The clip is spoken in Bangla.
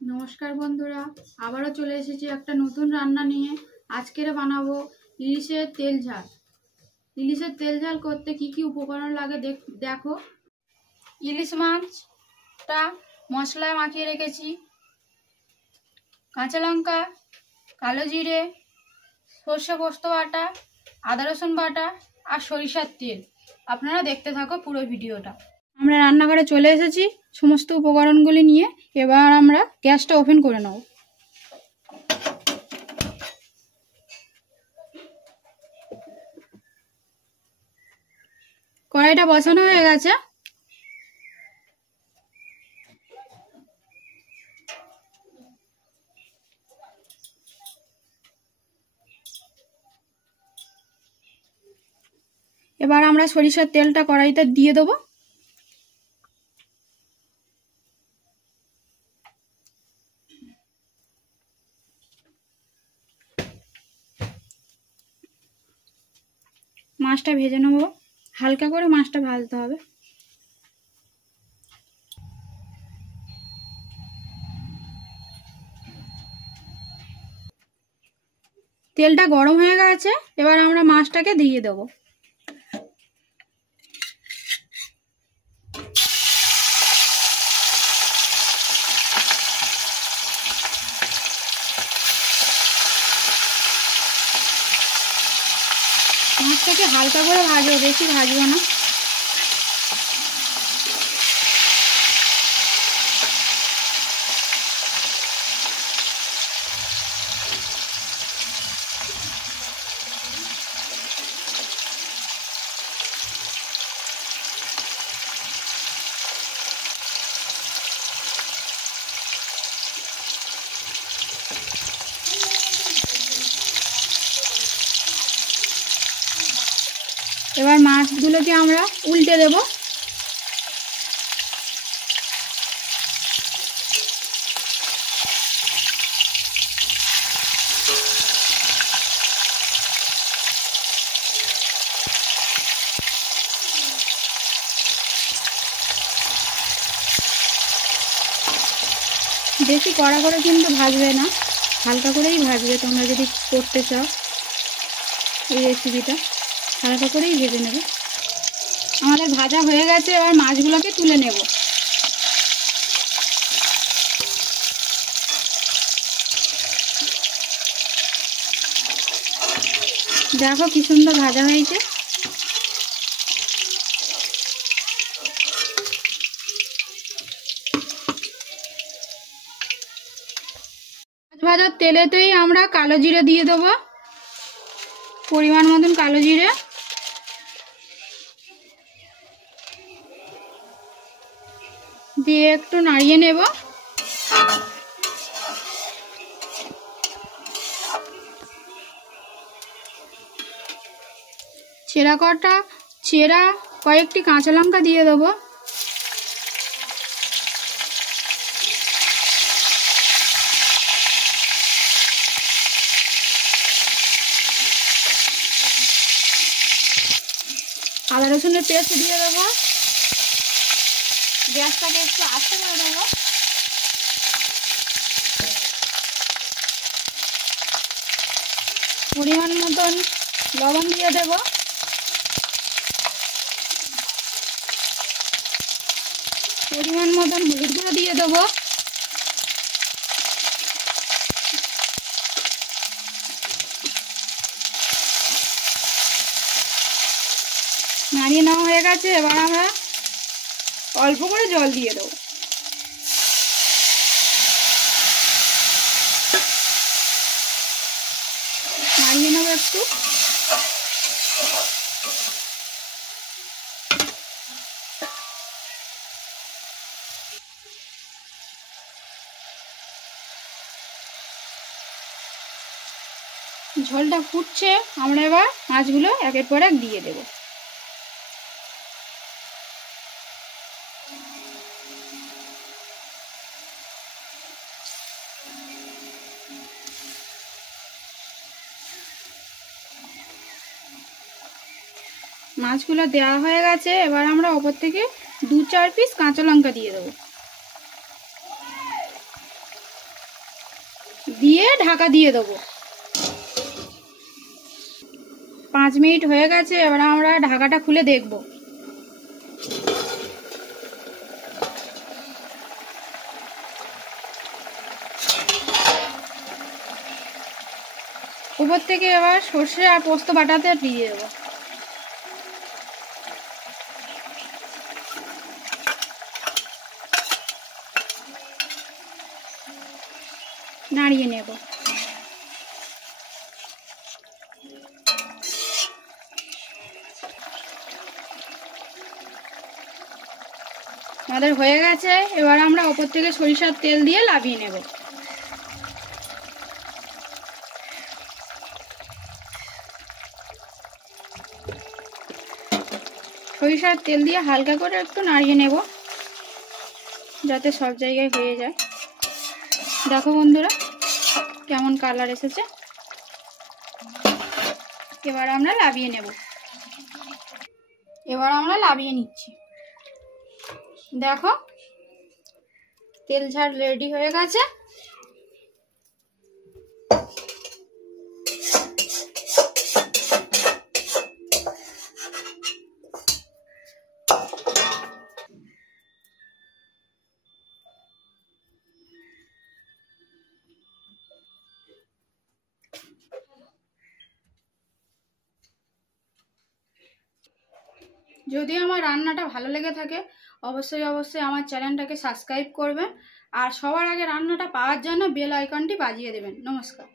নমস্কার বন্ধুরা, আবারও চলে এসেছি একটা নতুন রান্না নিয়ে। আজকের বানাবো ইলিশের তেল ঝাল। ইলিশের তেল ঝাল করতে কি কি উপকরণ লাগে দেখো। ইলিশ মাছটা মশলায় মাখিয়ে রেখেছি। কাঁচা লঙ্কা, কালো জিরে, সর্ষে পোস্ত বাটা, আদা রসুন বাটা আর সরিষার তেল। আপনারা দেখতে থাকো পুরো ভিডিওটা। আমরা রান্নাঘরে চলে এসেছি সমস্ত উপকরণগুলি নিয়ে। এবার আমরা গ্যাসটা ওপেন করে নেব। কড়াইটা বসানো হয়ে গেছে। এবার আমরা সরিষার তেলটা কড়াইতে দিয়ে দেবো। মাছটা ভেজে নেব, হালকা করে মাছটা ভাজতে হবে। তেলটা গরম হয়ে গেছে, এবার আমরা মাছটাকে দিয়ে দেবো। মাছটাকে হালকা করে ভাজবো, বেশি ভাজবো না। এবার মাছগুলোকে আমরা উল্টে দেব। বেশি কড়া করে কিন্তু ভাজবে না, হালকা করেই ভাজবে। তোমরা যদি করতে চাও এই রেসিপিটা হালকা করেই ভেজে নেবে। আমাদের ভাজা হয়ে গেছে, এবার মাছগুলোকে তুলে নেব। দেখো কি সুন্দর ভাজা হয়েছে। ভাজার তেলেতেই আমরা কালো জিরে দিয়ে দেবো, পরিমাণ মতন কালো জিরে। দিয়ে একটু নাড়িয়ে নেব। চেরা কয়েকটি কাঁচা লঙ্কা দিয়ে দেবো। আদা রসুনের পেস্ট দিয়ে দেবো। গ্যাসটাকে একটু আস্তে করে দেবো। পরিমাণ মতন লবণ দিয়ে দেব। পরিমাণ মতন হলুদ গুঁড়ো দিয়ে দেবো। নাড়িয়ে নেওয়া হয়ে গেছে, এবার আমরা অল্প করে জল দিয়ে দেবো। নাড়িয়ে নেবো একটু। ঝোলটা ফুটছে, আমরা এবার মাছগুলো একের পর এক দিয়ে দেব। মাছগুলো দেওয়া হয়ে গেছে, এবার আমরা ওপর থেকে 2-4 পিস কাঁচা লঙ্কা দিয়ে দেবো। দিয়ে ঢাকা দিয়ে দেবো। 5 মিনিট হয়ে গেছে, এবার আমরা ঢাকাটা খুলে দেখব। উপর থেকে এবার সর্ষে আর পোস্ত বাটাতে দিয়ে দেবো। নাড়িয়ে নেব। আমাদের হয়ে গেছে, এবার আমরা ওপর থেকে সরিষার তেল দিয়ে লাভিয়ে নেব। সরিষার তেল দিয়ে হালকা করে একটু নাড়িয়ে নেব যাতে সব জায়গায় হয়ে যায়। দেখো বন্ধুরা কেমন কালার এসেছে। এবার আমরা লাভিয়ে নেব। এবার আমরা লাভিয়ে নিচ্ছি। দেখো তেল ঝাল রেডি হয়ে গেছে। যদি আমার রান্নাটা ভালো লেগে থাকে অবশ্যই আমার চ্যানেলটাকে সাবস্ক্রাইব করবেন আর সবার আগে রান্নাটা পাওয়ার জন্য বেল আইকনটি বাজিয়ে দেবেন। নমস্কার।